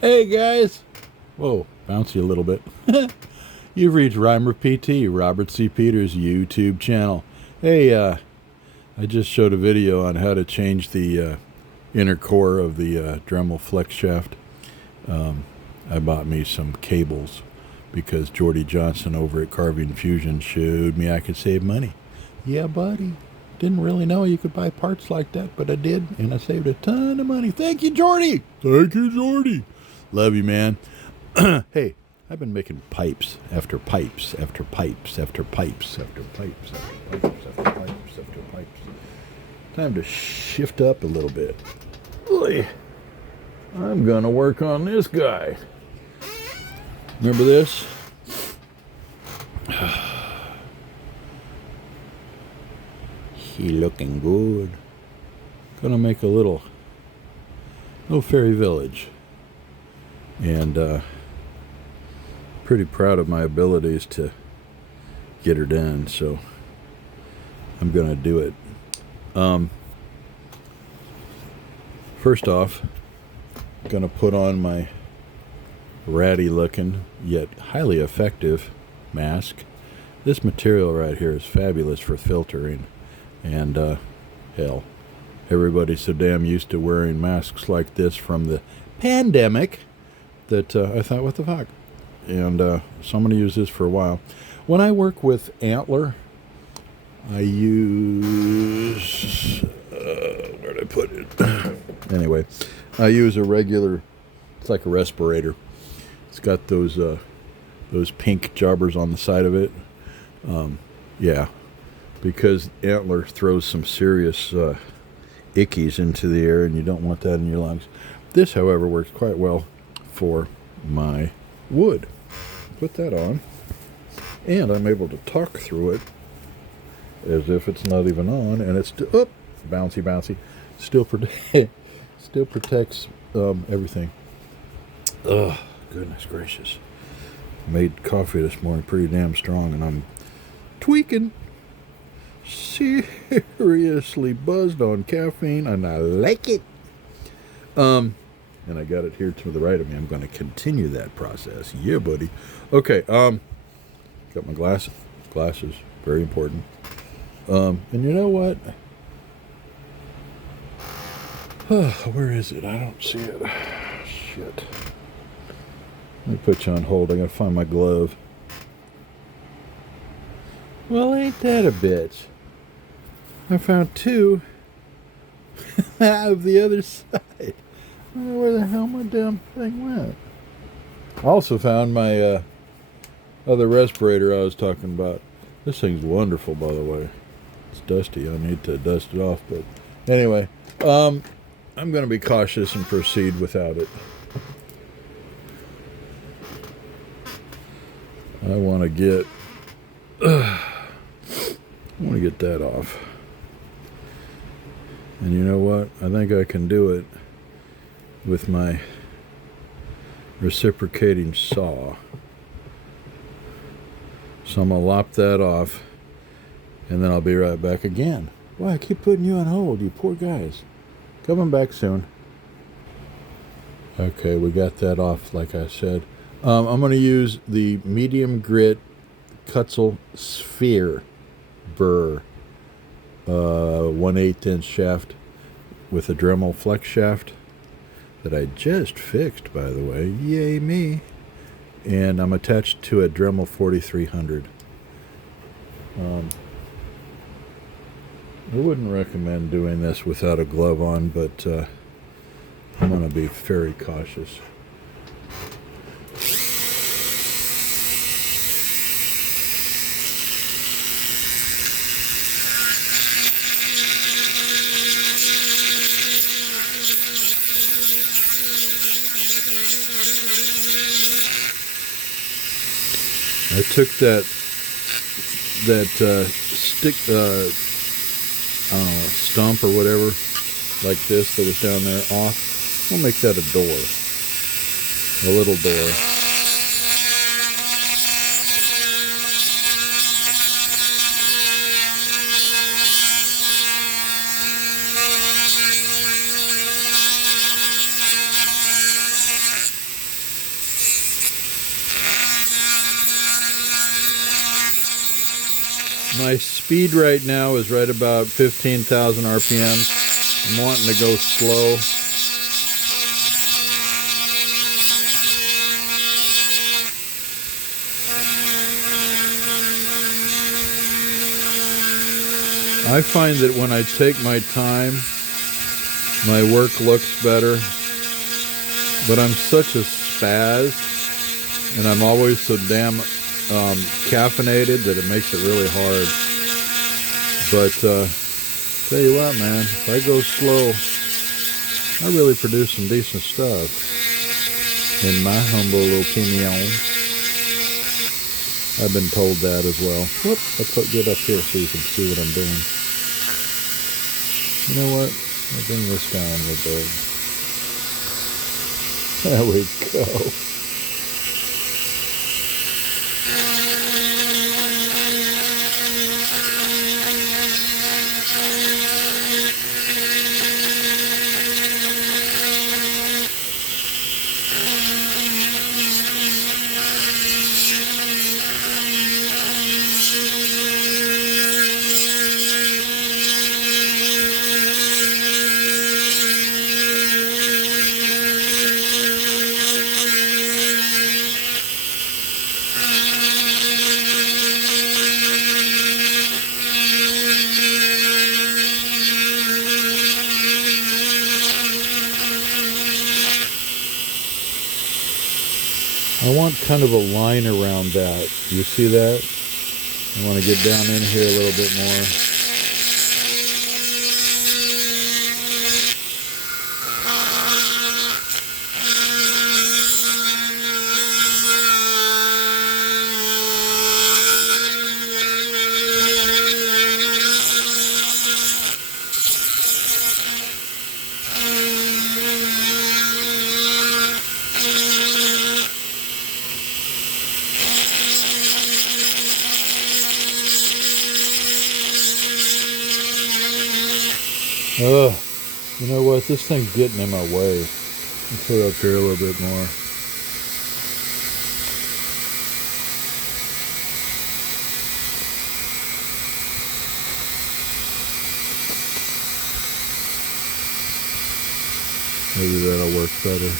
Hey guys! Whoa, bouncy a little bit. You've reached Rhymer PT, Robert C. Peters' YouTube channel. Hey, I just showed a video on how to change the inner core of the Dremel flex shaft. I bought me some cables because Jordy Johnson over at Carve Fusion showed me I could save money. Yeah, buddy. Didn't really know you could buy parts like that, but I did, and I saved a ton of money. Thank you, Jordy! Thank you, Jordy! Love you, man. Hey, I've been making pipes after pipes after pipes after pipes after pipes after pipes after pipes after pipes. Time to shift up a little bit. Boy, I'm gonna work on this guy. Remember this? He looking good. Gonna make a little fairy village. And pretty proud of my abilities to get her done, so I'm gonna do it. First off, I'm gonna put on my ratty looking yet highly effective mask. This material right here is fabulous for filtering, and hell, everybody's so damn used to wearing masks like this from the pandemic that I thought, what the fuck? And so I'm going to use this for a while. When I work with Antler, I use where did I put it? Anyway, I use a regular, it's like a respirator. It's got those pink jobbers on the side of it. Yeah, because Antler throws some serious ickies into the air, and you don't want that in your lungs. This, however, works quite well for my wood. Put that on, and I'm able to talk through it as if it's not even on, and it's still bouncy. Still protects everything. Ugh, goodness gracious! Made coffee this morning pretty damn strong, and I'm tweaking. Seriously buzzed on caffeine, and I like it. And I got it here to the right of me. I'm going to continue that process. Yeah, buddy. Okay, got my glasses, very important. And you know what? Where is it? I don't see it. Shit. Let me put you on hold. I got to find my glove. Well, ain't that a bitch? I found two of the other side. I don't know where the hell my damn thing went. I also found my other respirator I was talking about. This thing's wonderful, by the way. It's dusty. I need to dust it off. But anyway, I'm going to be cautious and proceed without it. I want to get that off. And you know what? I think I can do it with my reciprocating saw. So I'm going to lop that off, and then I'll be right back again. Why, I keep putting you on hold, you poor guys. Coming back soon. Okay, we got that off, like I said. I'm going to use the medium grit Kutzel Sphere burr 1/8 inch shaft with a Dremel flex shaft that I just fixed, by the way. Yay me. And I'm attached to a Dremel 4300. I wouldn't recommend doing this without a glove on, but I'm going to be very cautious. I took that stick, stump or whatever, like this, that was down there, off. We'll make that a door, a little door. My speed right now is right about 15,000 RPM. I'm wanting to go slow. I find that when I take my time, my work looks better. But I'm such a spaz, and I'm always so damn caffeinated that it makes it really hard. But tell you what, man, if I go slow, I really produce some decent stuff, in my humble opinion. I've been told that as well. Whoop, let's get up here so you can see what I'm doing. You know what? I'll bring this down a little bit. There we go. I want kind of a line around that. You see that? I want to get down in here a little bit more. Ugh, you know what? This thing's getting in my way. Let's put it up here a little bit more. Maybe that'll work better.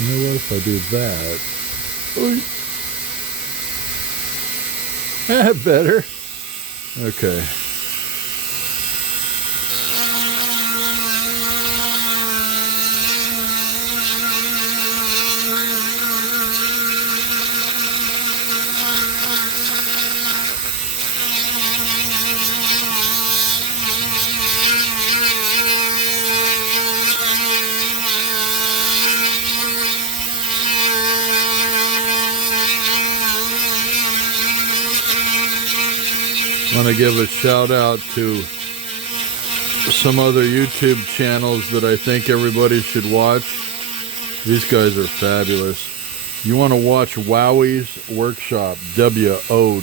You know what? If I do that... better. Okay. I want to give a shout out to some other YouTube channels that I think everybody should watch. These guys are fabulous. You want to watch Wowie's Workshop, W-O-W-W-Y,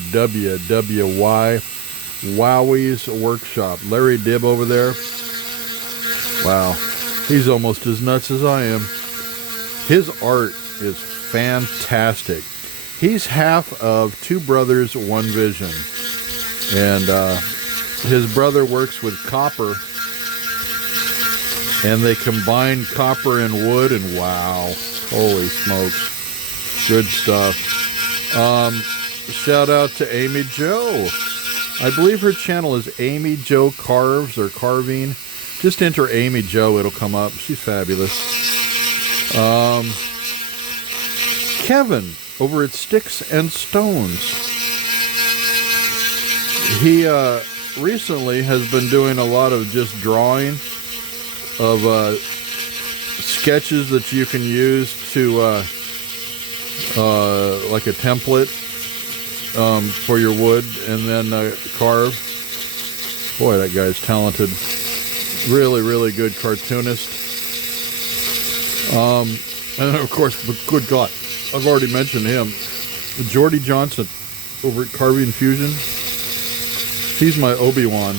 Wowie's Workshop. Larry Dibb over there. Wow, he's almost as nuts as I am. His art is fantastic. He's half of Two Brothers, One Vision. And his brother works with copper, and they combine copper and wood, and wow, holy smokes, good stuff. Shout out to Amy Jo. I believe her channel is Amy Jo Carves or Carving. Just enter Amy Jo, it'll come up. She's fabulous. Kevin over at Sticks and Stones. He recently has been doing a lot of just drawing of sketches that you can use to like a template for your wood, and then carve. Boy, that guy's talented. Really, really good cartoonist. And then, of course, good God, I've already mentioned him. Jordy Johnson over at Carving Fusion. He's my Obi-Wan.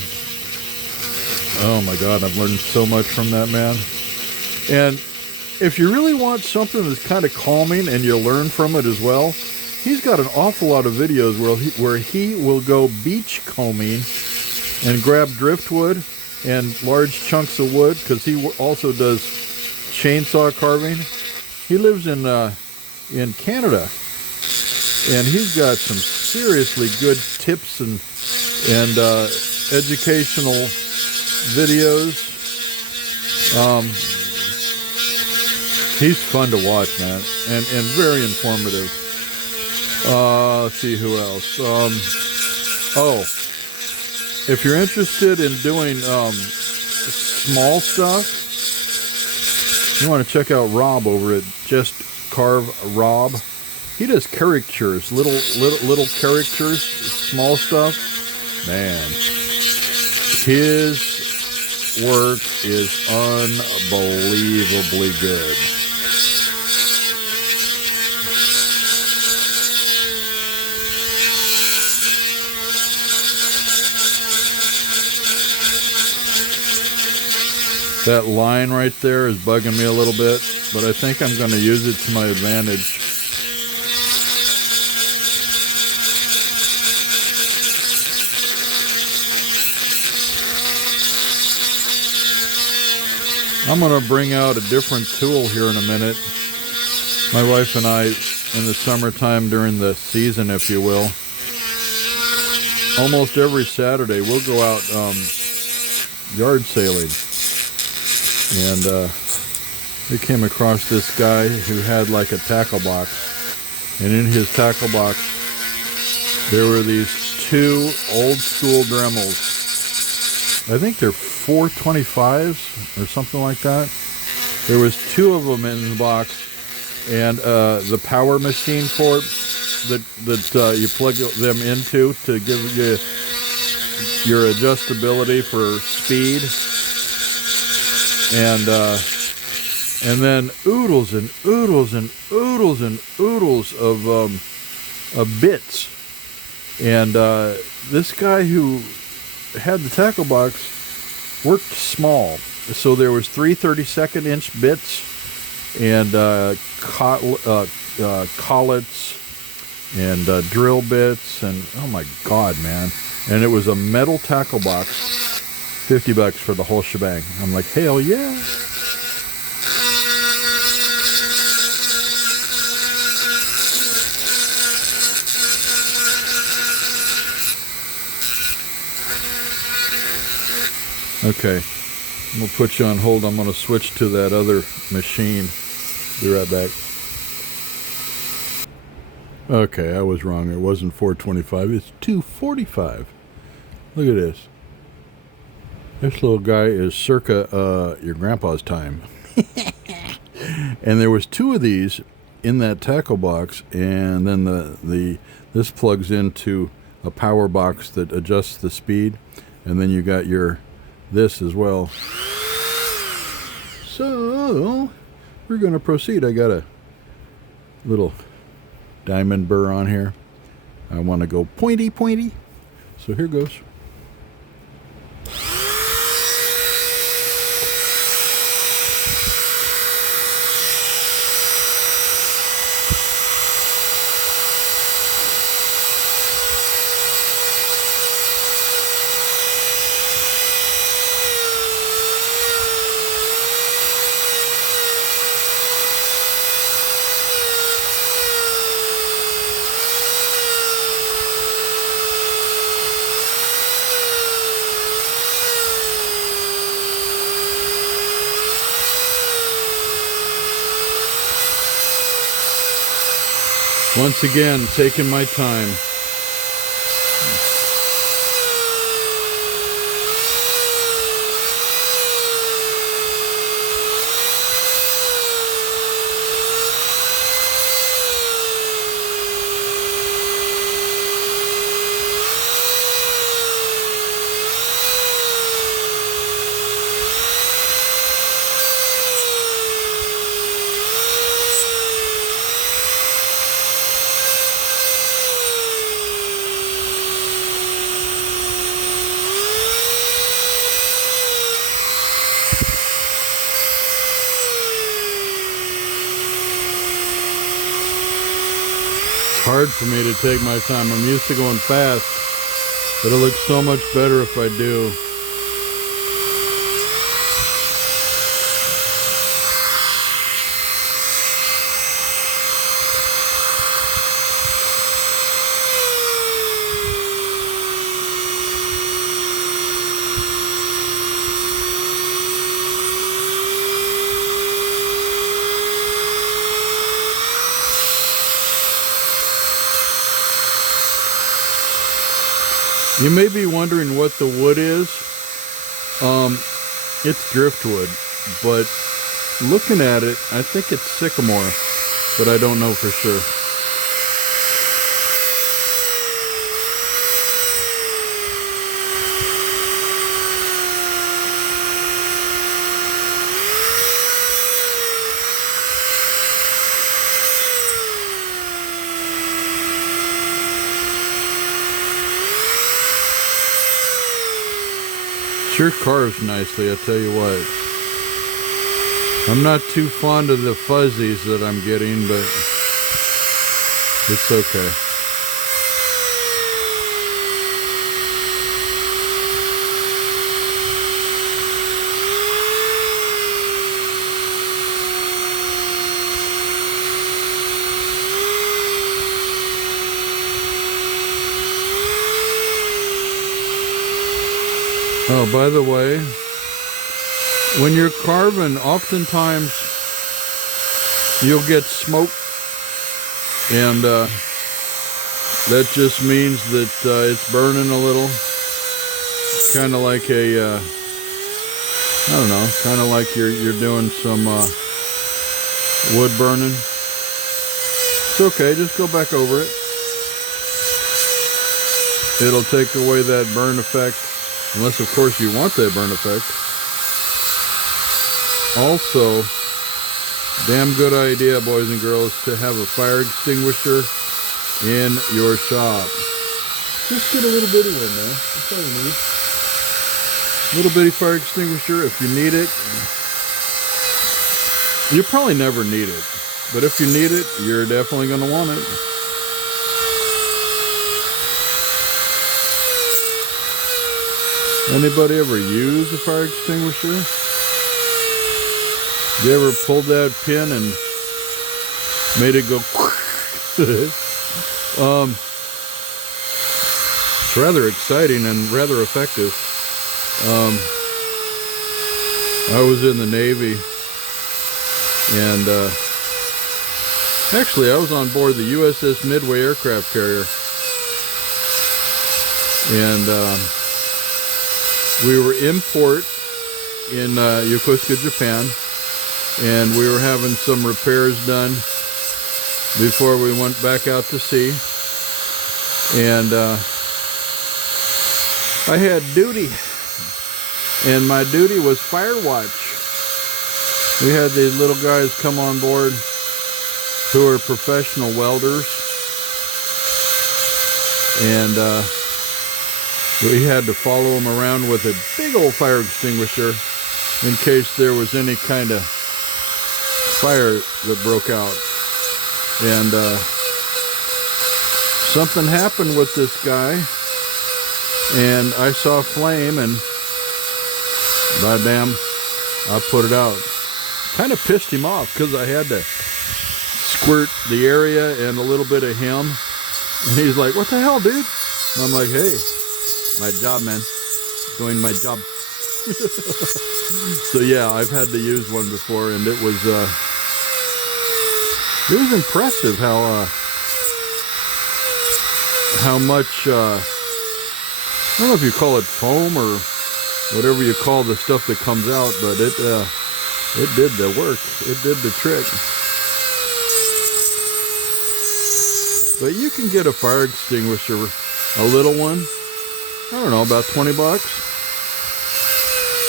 Oh my God, I've learned so much from that man. And if you really want something that's kind of calming and you learn from it as well, he's got an awful lot of videos where he will go beach combing and grab driftwood and large chunks of wood, because he also does chainsaw carving. He lives in Canada, and he's got some seriously good tips and educational videos. He's fun to watch, man, and very informative. Let's see who else. Oh, if you're interested in doing small stuff, you want to check out Rob over at Just Carve Rob. He does caricatures, little caricatures, small stuff. Man, his work is unbelievably good. That line right there is bugging me a little bit, but I think I'm going to use it to my advantage. I'm going to bring out a different tool here in a minute. My wife and I, in the summertime during the season, if you will, almost every Saturday we'll go out yard sailing. And we came across this guy who had like a tackle box. And in his tackle box, there were these two old school Dremels. I think they're 425s or something like that. There was two of them in the box, and the power machine for it that you plug them into to give you your adjustability for speed, and then oodles and oodles and oodles and oodles of bits. And this guy who had the tackle box worked small, so there was 3 32nd inch bits and collets and drill bits, and oh my god, man. And it was a metal tackle box, $50 for the whole shebang. I'm like, hell yeah. Okay, I'm going to put you on hold. I'm going to switch to that other machine. Be right back. Okay, I was wrong. It wasn't 425. It's 245. Look at this. This little guy is circa your grandpa's time. And there was two of these in that tackle box, and then this plugs into a power box that adjusts the speed, and then you got this as well. So we're going to proceed. I got a little diamond burr on here. I want to go pointy. So here goes. Once again, taking my time. hard for me to take my time. I'm used to going fast, but it looks so much better if I do. You may be wondering what the wood is. It's driftwood, but looking at it, I think it's sycamore, but I don't know for sure. Sure carves nicely, I tell you what. I'm not too fond of the fuzzies that I'm getting, but it's okay. Oh, by the way, when you're carving, oftentimes you'll get smoke, and that just means that it's burning a little. Kind of like a, I don't know, kind of like you're doing some wood burning. It's okay, just go back over it. It'll take away that burn effect. Unless, of course, you want that burn effect. Also, damn good idea, boys and girls, to have a fire extinguisher in your shop. Just get a little bitty one there. That's all you need. Little bitty fire extinguisher if you need it. You probably never need it, but if you need it, you're definitely going to want it. Anybody ever use a fire extinguisher? You ever pulled that pin and made it go? It's rather exciting and rather effective. I was in the Navy, and actually I was on board the USS Midway aircraft carrier, and we were in port in Yokosuka, Japan, and we were having some repairs done before we went back out to sea. And I had duty, and my duty was fire watch. We had these little guys come on board who are professional welders, and we had to follow them around with a big old fire extinguisher in case there was any kind of fire that broke out. And something happened with this guy, and I saw flame, and by damn, I put it out. Kind of pissed him off because I had to squirt the area and a little bit of him, and he's like, "What the hell, dude?" And I'm like, "Hey, my job, man. Doing my job." So yeah, I've had to use one before, and it was impressive how much I don't know if you call it foam or whatever you call the stuff that comes out, but it did the work. It did the trick. But you can get a fire extinguisher, a little one, I don't know, about 20 bucks.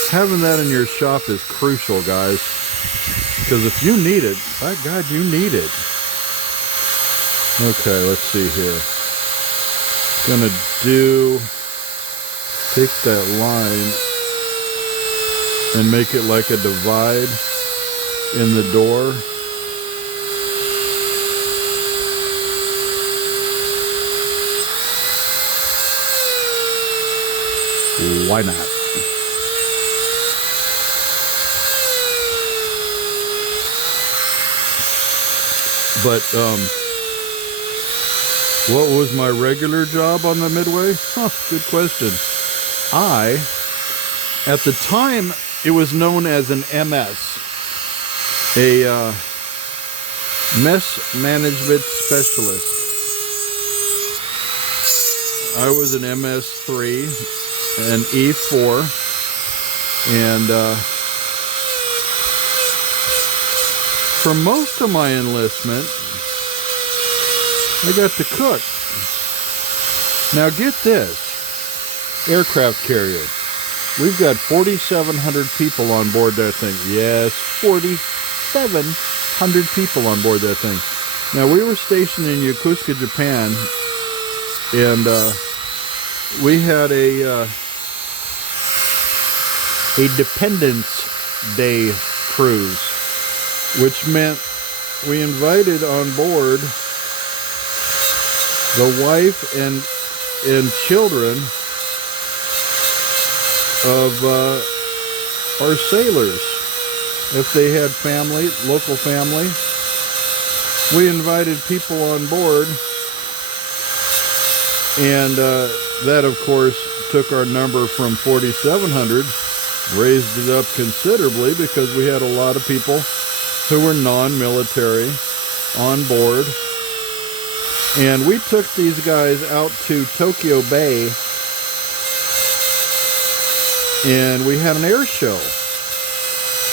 Having that in your shop is crucial, guys, because if you need it, by God, you need it. Okay, let's see here. Gonna take that line and make it like a divide in the door. Why not? But what was my regular job on the Midway? Huh, good question. At the time, it was known as an MS, a mess management specialist. I was an MS3, an E4, and for most of my enlistment, I got to cook. Now get this, aircraft carrier. We've got 4,700 people on board that thing. Yes, 4,700 people on board that thing. Now we were stationed in Yokosuka, Japan, and we had a Dependence Day cruise, which meant we invited on board the wife and children of our sailors. If they had family, local family, we invited people on board, and that of course took our number from 4,700, raised it up considerably, because we had a lot of people who were non-military on board. And we took these guys out to Tokyo Bay, and we had an air show.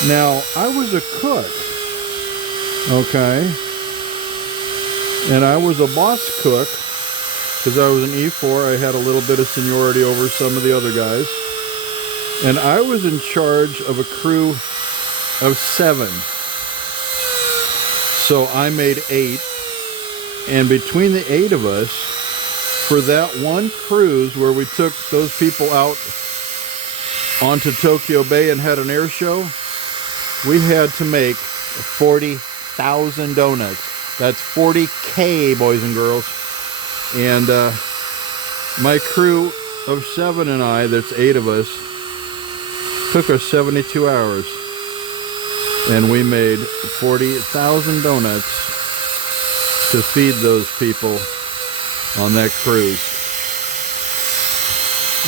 Now, I was a cook, okay, and I was a boss cook, because I was an E4. I had a little bit of seniority over some of the other guys, and I was in charge of a crew of 7. So I made 8, and between the 8 of us, for that one cruise where we took those people out onto Tokyo Bay and had an air show, we had to make 40,000 donuts. That's 40K, boys and girls. And my crew of 7 and I, that's 8 of us, took us 72 hours. And we made 40,000 donuts to feed those people on that cruise.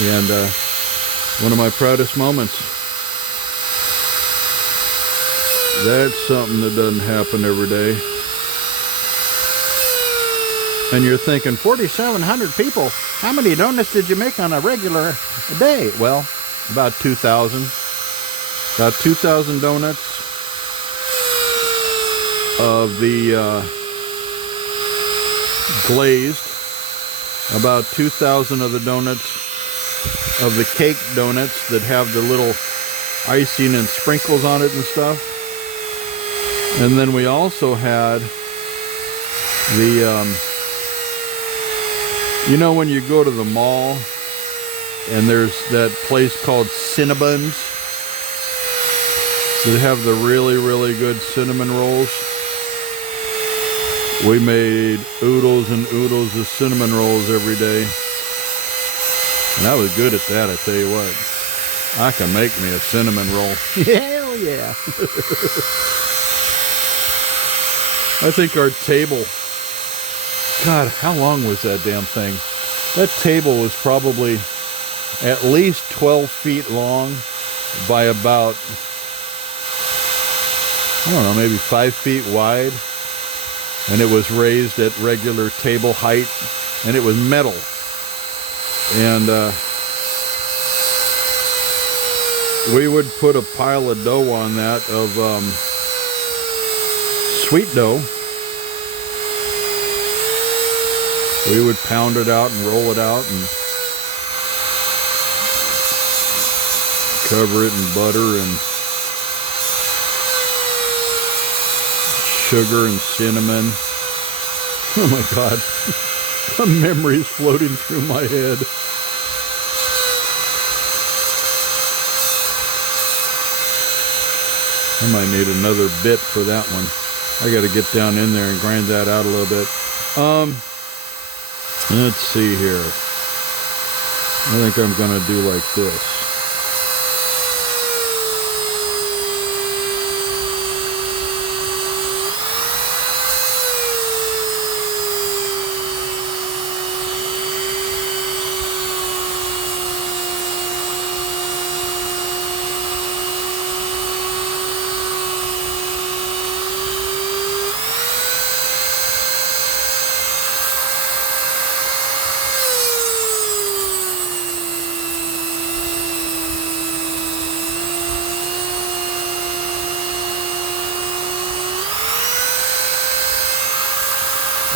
And one of my proudest moments. That's something that doesn't happen every day. And you're thinking, 4,700 people, how many donuts did you make on a regular day? Well, about 2,000. About 2,000 donuts of the glazed, about 2,000 of the donuts of the cake donuts that have the little icing and sprinkles on it and stuff. And then we also had the you know, when you go to the mall and there's that place called Cinnabons that have the really, really good cinnamon rolls? We made oodles and oodles of cinnamon rolls every day. And I was good at that, I tell you what. I can make me a cinnamon roll. Hell yeah. I think our table, God, how long was that damn thing? That table was probably at least 12 feet long by about, I don't know, maybe 5 feet wide. And it was raised at regular table height, and it was metal. And we would put a pile of dough on that, of sweet dough. We would pound it out and roll it out and cover it in butter and sugar and cinnamon. Oh my God, the memories floating through my head. I might need another bit for that one. I got to get down in there and grind that out a little bit. Let's see here. I think I'm going to do like this.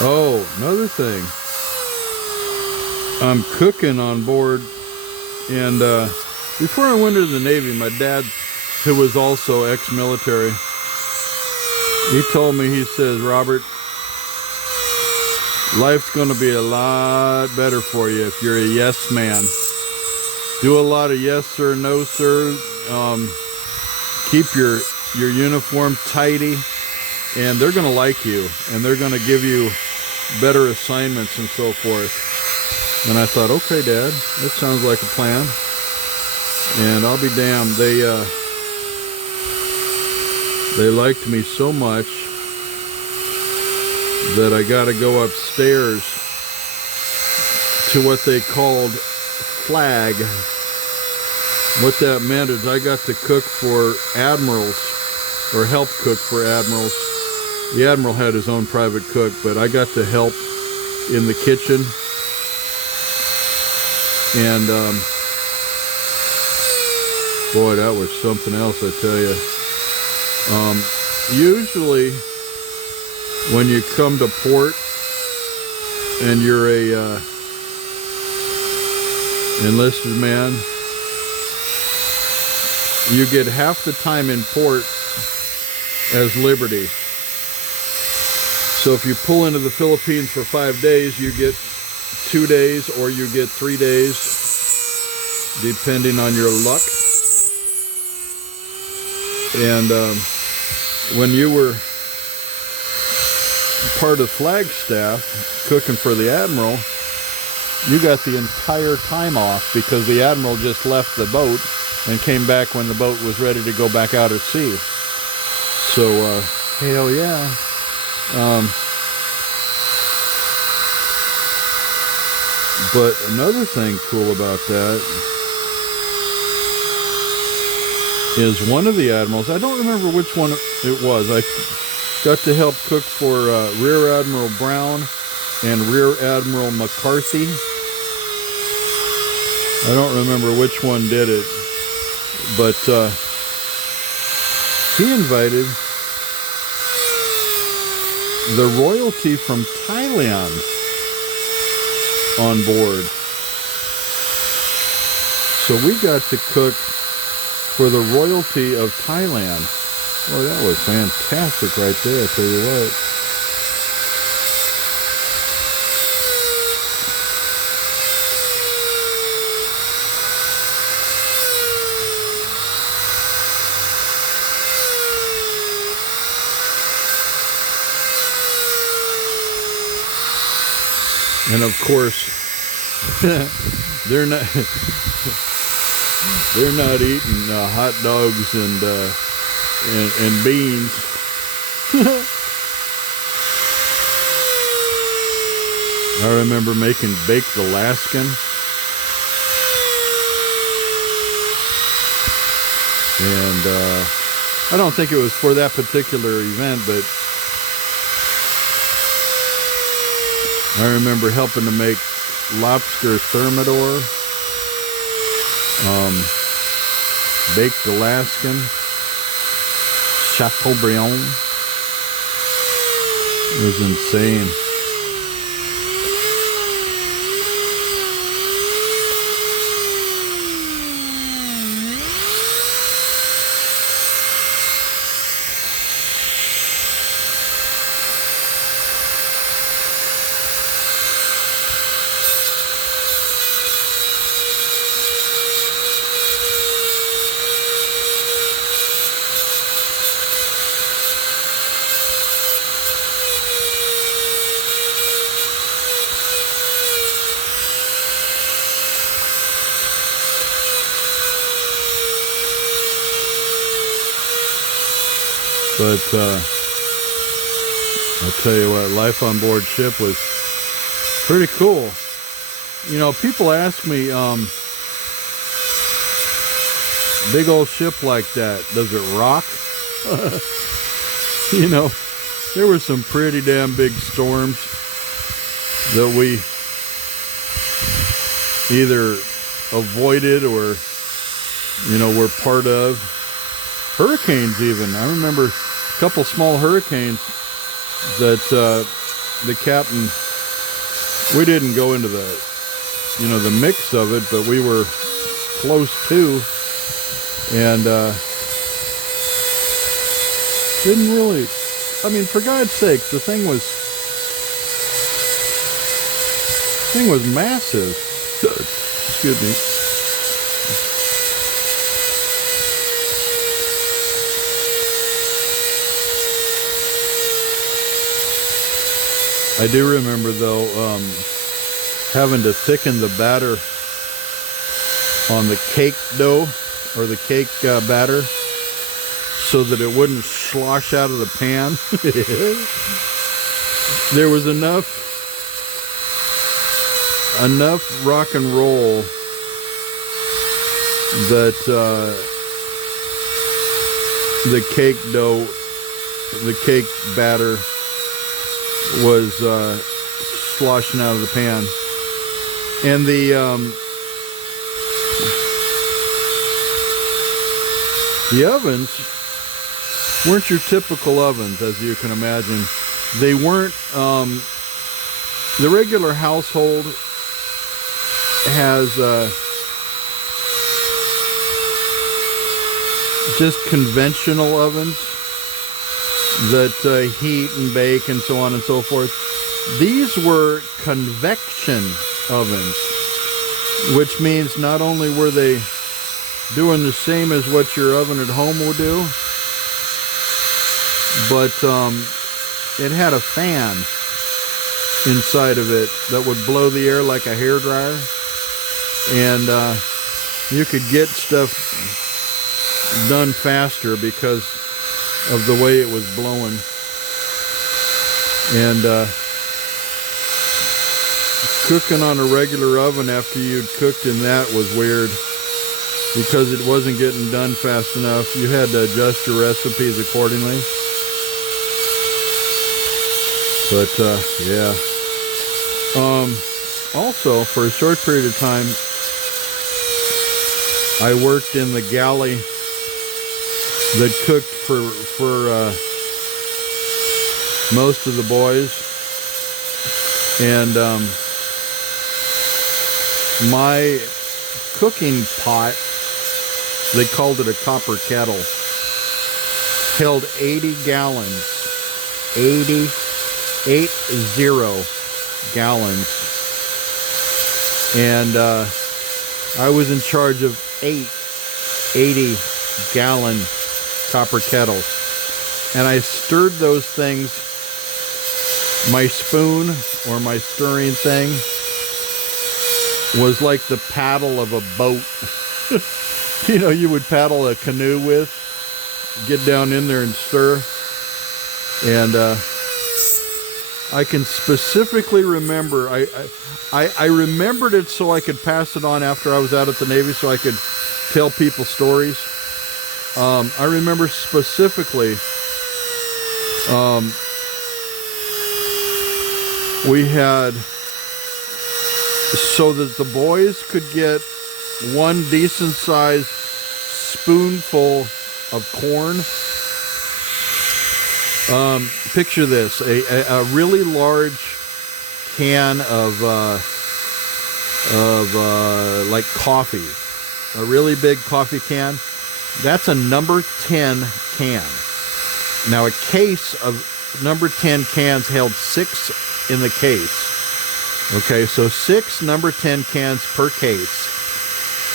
Oh, another thing. I'm cooking on board, and before I went into the Navy, my dad, who was also ex-military, he told me, he says, Robert, life's going to be a lot better for you if you're a yes man. Do a lot of yes sir, no sir. Keep your uniform tidy, and they're going to like you, and they're going to give you better assignments and so forth. And I thought, okay, Dad, that sounds like a plan. And I'll be damned, they liked me so much that I got to go upstairs to what they called flag. What that meant is I got to cook for admirals, or help cook for admirals. The admiral had his own private cook, but I got to help in the kitchen. And boy, that was something else, I tell you. Usually when you come to port and you're a enlisted man, you get half the time in port as liberty. So if you pull into the Philippines for 5 days, you get 2 days, or you get 3 days, depending on your luck. And when you were part of flag staff cooking for the admiral, you got the entire time off, because the admiral just left the boat and came back when the boat was ready to go back out at sea. So hell yeah. But another thing cool about that is one of the admirals, I don't remember which one it was, I got to help cook for Rear Admiral Brown and Rear Admiral McCarthy. I don't remember which one did it, but he invited the royalty from Thailand on board. So we got to cook for the royalty of Thailand. Well, that was fantastic right there, I tell you what. And of course, they're not eating hot dogs and beans. I remember making baked Alaskan. And I don't think it was for that particular event, but I remember helping to make lobster thermidor, baked Alaskan, Chateaubriand. It was insane. But I'll tell you what, life on board ship was pretty cool. You know, people ask me, big old ship like that, does it rock? You know, there were some pretty damn big storms that we either avoided or, you know, were part of. Hurricanes even. I remember a couple small hurricanes that the captain, we didn't go into the, you know, the mix of it, but we were close to, and didn't really, I mean, for God's sakes, the thing was massive. Excuse me. I do remember, though, having to thicken the batter on the cake dough, or the cake batter, so that it wouldn't slosh out of the pan. There was enough rock and roll that the cake dough, the cake batter was sloshing out of the pan. And the ovens weren't your typical ovens, as you can imagine. They weren't, the regular household has just conventional ovens that heat and bake and so on and so forth. These were convection ovens, which means not only were they doing the same as what your oven at home will do, but it had a fan inside of it that would blow the air like a hairdryer, and you could get stuff done faster because of the way it was blowing. And cooking on a regular oven after you'd cooked in that was weird, because it wasn't getting done fast enough. You had to adjust your recipes accordingly. But yeah. Also, for a short period of time, I worked in the galley that cooked for most of the boys, and my cooking pot, they called it a copper kettle, held 80 gallons, 80 gallons, and I was in charge of 8 80-gallon copper kettles, and I stirred those things. My spoon, or my stirring thing, was like the paddle of a boat. You know, you would paddle a canoe with, get down in there and stir. And I can specifically remember, I remembered it so I could pass it on after I was out at the Navy, so I could tell people stories. I remember specifically, we had, so that the boys could get one decent sized spoonful of corn. Picture this, a really large can of like coffee, a really big coffee can. That's a number 10 can. Now, a case of number 10 cans held 6 in the case. Okay, so 6 number 10 cans per case.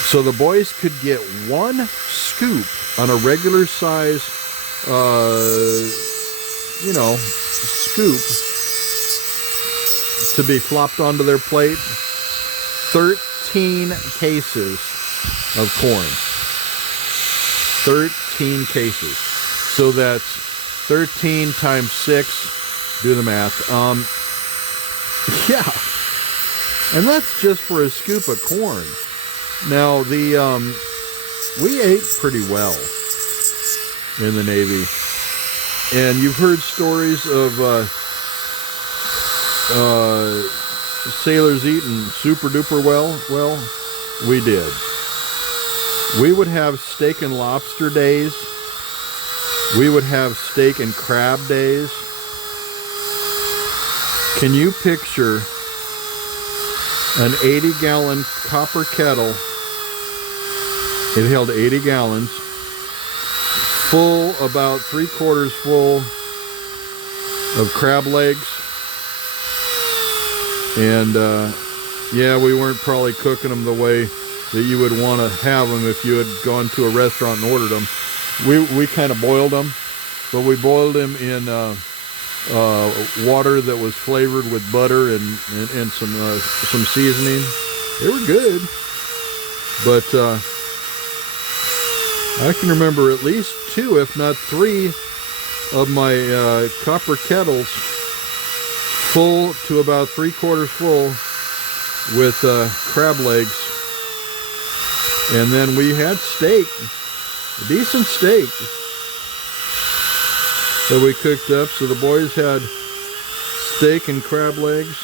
So the boys could get one scoop on a regular size, you know, scoop to be flopped onto their plate. 13 cases of corn. 13 cases. So that's 13 times 6, do the math. Yeah, and that's just for a scoop of corn. Now, we ate pretty well in the Navy, and you've heard stories of sailors eating super duper well. Well, we did. We would have steak and lobster days. We would have steak and crab days. Can you picture an 80-gallon copper kettle? It held 80 gallons, full, about 3/4 full of crab legs. And yeah, we weren't probably cooking them the way that you would want to have them if you had gone to a restaurant and ordered them. We kind of boiled them, but we boiled them in water that was flavored with butter and some seasoning. They were good, but I can remember at least 2, if not 3, of my copper kettles full to about 3/4 full with crab legs. And then we had steak, a decent steak that we cooked up. So the boys had steak and crab legs.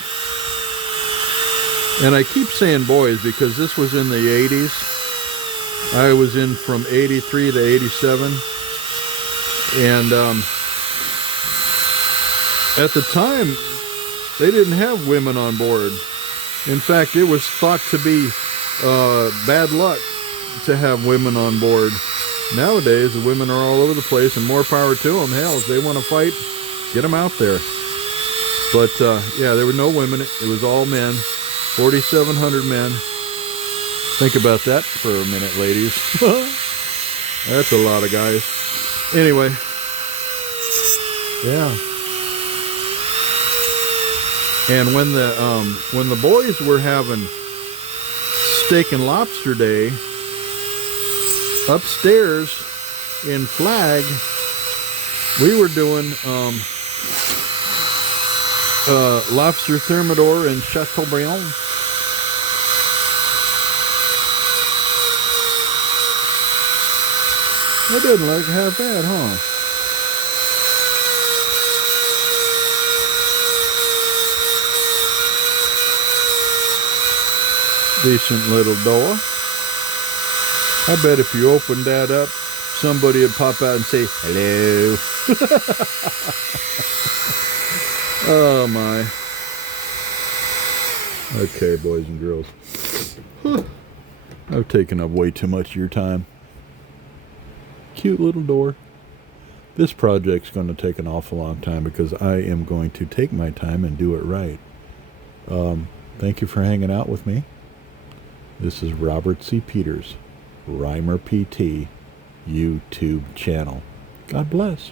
And I keep saying boys because this was in the 80s. I was in from 83 to 87. And at the time, they didn't have women on board. In fact, it was thought to be bad luck to have women on board. Nowadays, the women are all over the place, and more power to them. Hell, if they want to fight, get them out there. But yeah, there were no women. It was all men. 4,700 men. Think about that for a minute, ladies. That's a lot of guys. Anyway, yeah. And when the boys were having steak and lobster day upstairs in Flag, we were doing lobster thermidor and Chateaubriand. That doesn't look half bad, huh? Decent little door. I bet if you opened that up, somebody would pop out and say, hello. Oh my. Okay, boys and girls. I've taken up way too much of your time. Cute little door. This project's going to take an awful long time because I am going to take my time and do it right. Thank you for hanging out with me. This is Robert C. Peters, Rhymer PT YouTube channel. God bless.